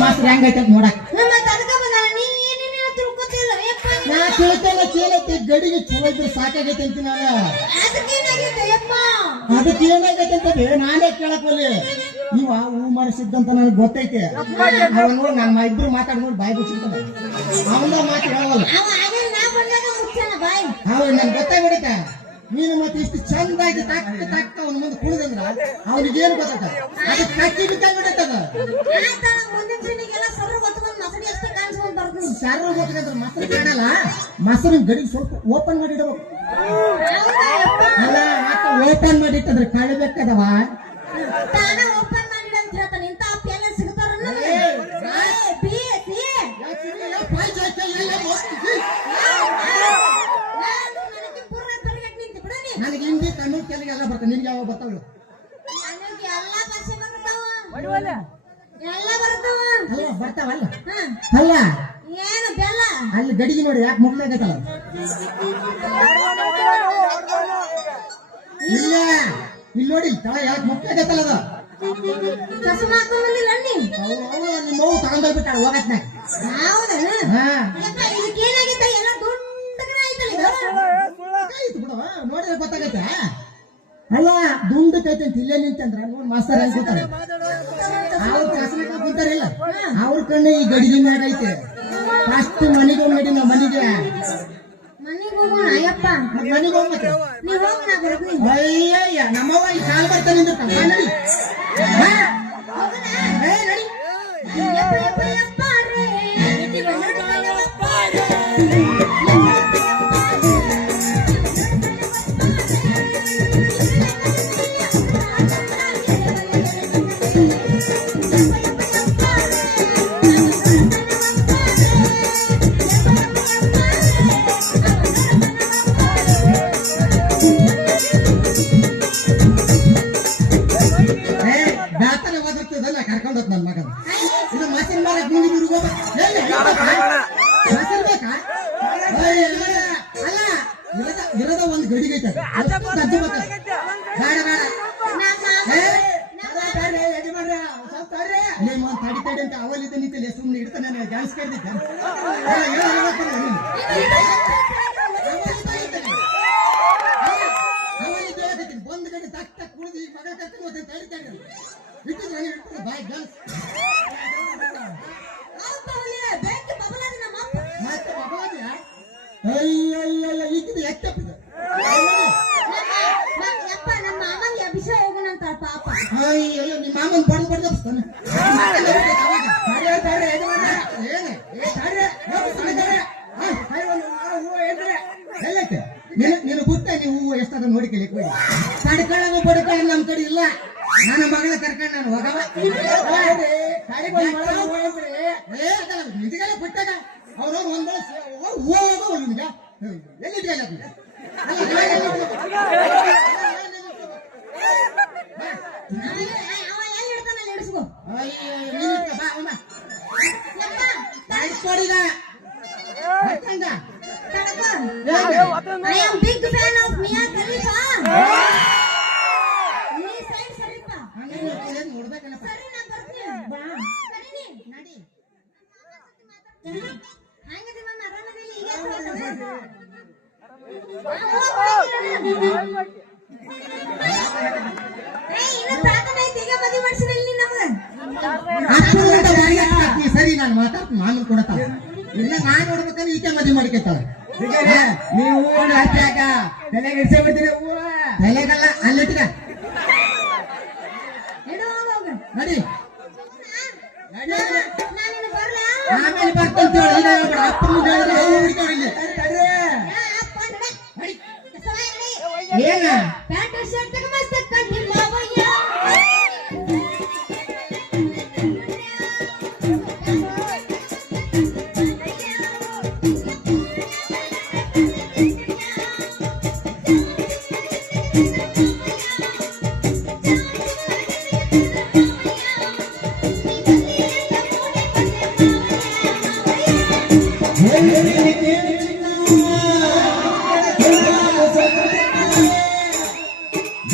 Master ಹೆಂಗೈತೆ ನೋಡಕ್ ನೀ ಏನೇನೇನೋ ತಿಳ್ಕೊತಿಲ್ಲ ಯಪ್ಪ ನಾ ಕೇಳ್ತೇನೆ ಕೇಳತ್ತೆ ಗಡಿಗೆ ಚಲೋ ಇದ್ರೆ ಸಾಕಾಗೈತೆ ಅಂತ ನಾನು ಅದಕ್ಕೆ ಏನಾಗೈತೆ ಅಂತ ನಾನೇ ಕೇಳಕ್ ಹೋಲಿ ಇವ ಹೂ ಮಾಡಿಸಿದ್ದಂತ ನನಗೆ ಗೊತ್ತೈತೆ. ಅವನು ನನ್ನ ಇಬ್ರು ಮಾತಾಡ್ಕೊಂಡು ಬಾಯಿ ಬಿಡ್ಸಿರ್ತಾನೆ ಅವನ ಮಾತು ಹೇಳವಲ್ಲ ಅವ ನನ್ಗೆ ಗೊತ್ತಾಗ್ಬಿಡುತ್ತೆ ನೀನು ಮತ್ತೆ ಇಷ್ಟು ಚಂದಾಗಿ ತಕ್ಕ ತಕ್ಕ ಅವನ ಮುಂದೆ ಕುಡಿದಂದ್ರ ಅವನಿಗೆ ಏನ್ ಗೊತ್ತಾಗ ಅದು ಕಟ್ಟಿ ಬರ್ತೀನಿ ಸರ್ವ ಗೊತ್ತಿದ್ರೆ ಮೊಸರು ಕಾಣಲ್ಲ ಮೊಸರು ಗಡಿ ಸ್ವಲ್ಪ ಓಪನ್ ಮಾಡಿ ಇಡಬೇಕು. ಓಪನ್ ಮಾಡಿ ಇಟ್ಟಂದ್ರೆ ಕಳಬೇಕದವ? ನನಗೆ ಹಿಂದಿ ಕನ್ನಡ ತೆಲುಗು ಎಲ್ಲ ಬರ್ತದೆ ನಿನ್ಗೆ ಯಾವಾಗ ಬರ್ತಾವಳು? ನನಗೆ ಎಲ್ಲ ಭಾಷೆ ಬರ್ತಾವ. ಎಲ್ಲ ಬರ್ತಾವ. ಅಲ್ಲ ಬರ್ತಾವಲ್ಲ ಹ. ಅಲ್ಲ? ಏನು ಬೆಲ್ಲ? ಅಲ್ಲಿ ಗಡಿಗೆ ನೋಡಿ ಯಾಕೆ ಮುಗ್ಲಾಗತ್ತಲ್ಲ ಇಲ್ಲ ಇಲ್ಲಿ ನೋಡಿ ತಳ ಯಾಕೆ ಮುಗ್ಲಾಗತ್ತಲ್ಲ ಅದು? ಚಸ್ಮಾ ನಿಮ್ಮ ಅವ್ವ ತಗೊಂಡೋಗ್ಬಿಟ್ಟಾಳ ಹೋಗತ್ನಾಗ. ಹೌದನ ಗೊತ್ತಾಗೈತೆ ಅಲ್ಲ ದುಂಡು ಕೈತೆ ಅಂತ ಇಲ್ಲೇ ನಿಂತಂದ್ರ ನೋಡ್ ಮಾಸ್ತರ್ ಅನ್ಕೋತಾರೆ ಕೂತಾರೆ ಅವ್ರ ಕಸರಕ್ಕ ಕೂತಾರಿಲ್ಲ ಅವ್ರ ಕಣ್ಣು ಈ ಗಡಿಗೆ ಮ್ಯಾಗ ಐತೆ. ಫಸ್ಟ್ ಮನೆಗೆ ಹೋಗಿ ನಾವು ಮನೆಗೆ. ಮನೆಗೆ ಹೋಗೋಣ ಅಯ್ಯಪ್ಪ ಮನೆಗೆ ಹೋಗ್ಬೇಕು ಬರ್ತೀನಿ ಅಯ್ಯಯ್ಯ ನಮ್ಮವ್ವ ಈ ಕಾಲ್ ಬರ್ತಾನೆ ಅಂತ ನಡಿ. ಏ, ನಡಿ. ಕರ್ಕೊಂಡು ಹೋತ್ ನನ್ನ ಮಗನ ಇದು ಮಸಿನ ಮೇಲೆ ಎಲ್ಲಿ ಮಸಿನ ಬೇಕಾ ಅಲ್ಲ ಇರದ ಇರದ ಒಂದು ಗಡಿಗೆ ಐತೆ ಅದು ಸಜ್ಜೆ ಬೇಕಾ? ಬೇಡ ಬೇಡ. ನಿಮ್ಮ ತಡಿ ತಡಿ ಅಂತ ಅವಲಿದ್ದ ನಿಂತಲ್ಲಿ ಸುಮ್ಮನೆ ಇಡ್ತಾನೆ ಡ್ಯಾನ್ಸ್ ಕೇಳಿದ್ದೆ ಒಂದ್ ಕಡೆ ತಕ್ಕ ತಕ್ಕ ಕುಡಿದು ಈ ಮಗ ಕರ್ಕೊಂಡು ಹೋಗ್ತೇನೆ ತಡಿ ಬಾಯ್ ಗನ್ಸ್ ಮತ್ತೆ ಮಗವಾದ್ಯ ಅಯ್ಯಯ್ಯಯ್ಯ ಈಗಿದು ಎತ್ತಪ್ಪಿದೆ ಅಯ್ಯಯ್ಯೋ ನಿಮ್ಮ ಮಾಮನ್ ಏನ್ರಿ? ಎಲ್ಲೈತೆ? ನೀನು- ಗುತ್ತ ನೀವು ಎಷ್ಟಾದ ನೋಡಿ ಕೇಳಿಕ್ ಹೋಗಿ ತಡ್ಕೊಳ್ಳೋದು ಬಡ್ಕೊಳ್ಳೋದು ನಮ್ಮ ಕಡೆ ಇಲ್ಲ ನನ್ನ ಮಗಳ ಕರ್ಕೊಂಡು ನಾನು ಹೋಗವ ನಿಜಗೆಲ್ಲ ಬಿಟ್ಟಾಗ ಅವ್ರವ್ರು ಒಂದ್ ಬಳ ಹೂವು ಹೋಗೋ ನಿಮ್ಗೆ ಎಲ್ಲಿ I am big fan. ಸರಿ ನಾನು ಮಾತಾಡ್ತೀನಿ ಮಾಮೂಲು ಕೊಡತ್ತ ಇಲ್ಲ ನಾನು ನೋಡ್ಬೇಕಂದ್ರೆ ಈಕೆ ಮದುವೆ ಮಾಡಿಕೇತಾಳ ನೀವು ಹಚ್ಚಾಕ ತಲೆಗೆ ಇಡ್ಸೇ ತಲೆಗಲ್ಲ ಅಲ್ಲಿಟ್ಕ ನಡಿ. ನಡಿ? ಆಮೇಲೆ ಬರ್ತಂತ ಹೇಳಿ ಈಗ ಹೇಳ್ಬೇಡ. ಅಪ್ಪನ ಮುಂದೆ ಹೇಳಿದ್ರೆ ಅವ್ರು ಹುಡ್ಕೊಂಡು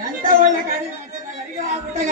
ಎಂತ ಒಳ್ಳೆ ಗಾಡಿ ಮಾಡ್ತಾರೆ, ಅಡಿಗೆ ಆಗ್ಬಿಟ್ಟಾಗ